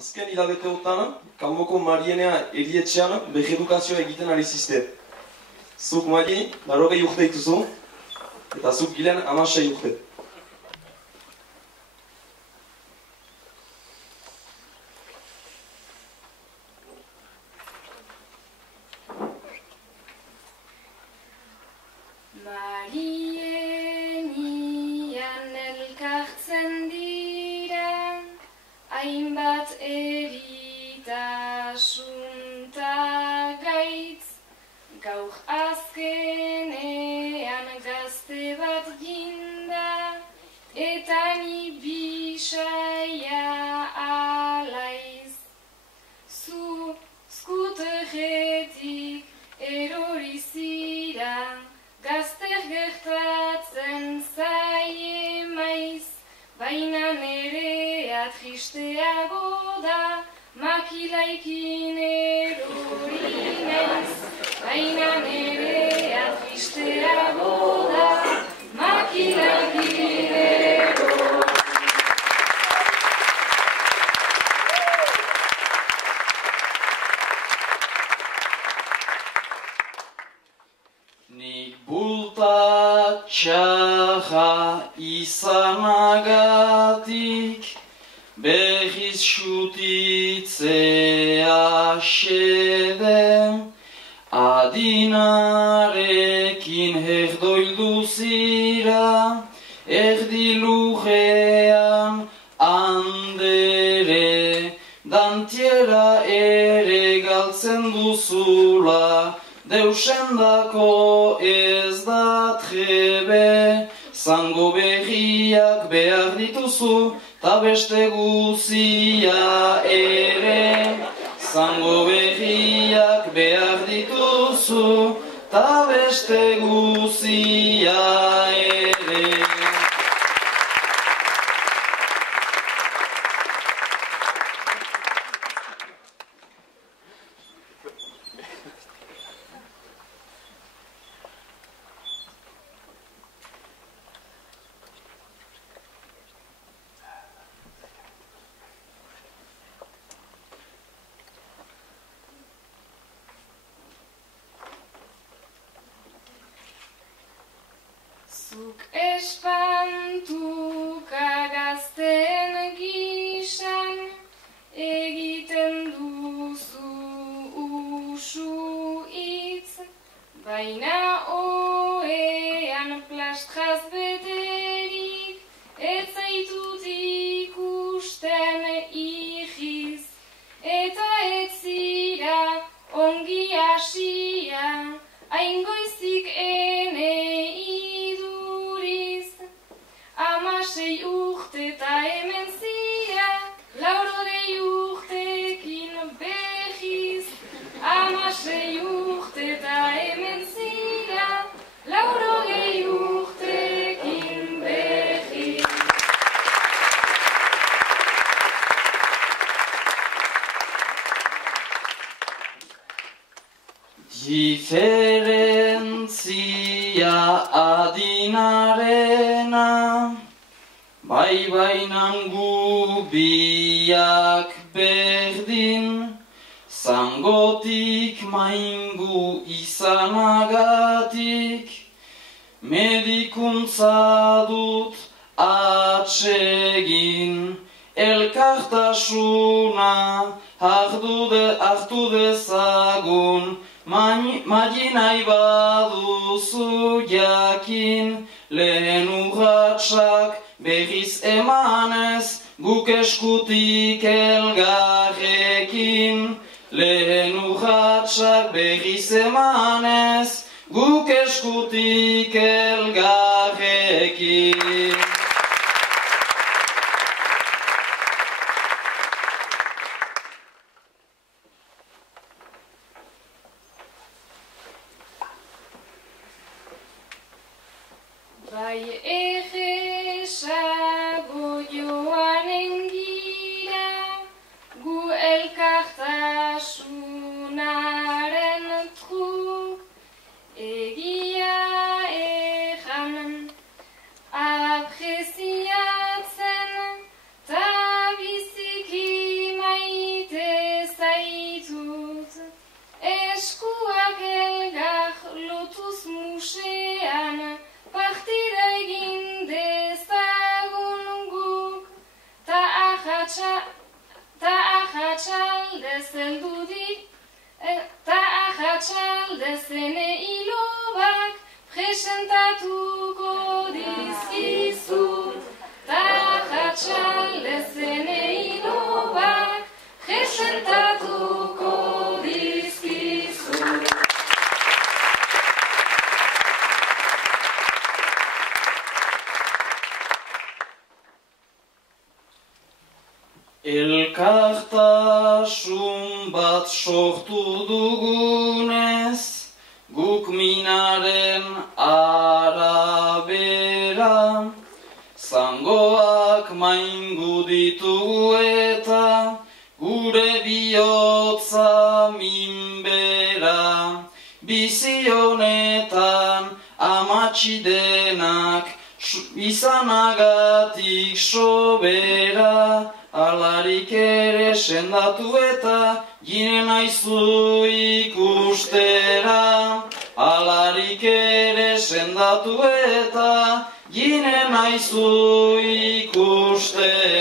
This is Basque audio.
Azken hilabeteotan, kanboko Marienea erietxean bejedukazioa egiten ari ziste. Zuk Mari, 80 urte dituzu, eta zuk Gilen 16 urte. Marienian elkartzen dira, hainbat eritasun ta gaitz, gaur azkenean gazte bat ginda, eta ni bisaia alaiz. Zu skuterretik erori zira, gazter gertatzen zaie maiz, baina nerea tristeago da, makilaikin erori naiz. Baina nerea tristeago da, makilaikin erori. Nik bultatxarra izanagatik, berriz xutitzea xede, adinarekin herdoildu zira, erdi lujean andere, dantiera ere galtzen duzula, deusendako ez da trebe, zango berriak behar dituzu, ta beste guzia ere. Zango berriak behar dituzu, ta beste guzia ere. Zuk espantuka gazten gisan, egiten duzu usu hitz, baina ohean plastraz beterik, ez zaitut ikusten ijiz, eta ez zira ongi hasia, hain goizik ene iduriz. 16 urte eta hemen zira, 80 urtekin behiz. 16 urte eta hemen zira, 80 urtekin behiz. Diferentzia adinarena, bai bainan gu biak berdin, zangotik maingu izanagatik, medikuntza dut atsegin, elkartasuna hartu dezagun, Magi nahi baduzu jakin, lehen urratsak berriz emanez, guk eskutik elgarrekin. Lehen urratsak berriz emanez, guk eskutik elgarrekin. Bai egesago joanen gira, gu elkartasunaren truk, egia ejan apresiatzen, ta biziki mai ta ahatsalde zene ilobak presentatuko dizkizu. Ta ahatsalde zene ilobak presentatuko dizkizu. Elkartasun bat sortu dugunez, guk minaren arabera, zangoak maingu ditugu eta gure bihotza minbera. Bizi honetan amatxi denak izanagatik sobera, alarik ere sendatu eta ginen aizu ikustera. Alarik ere sendatu eta ginen aizu ikustera.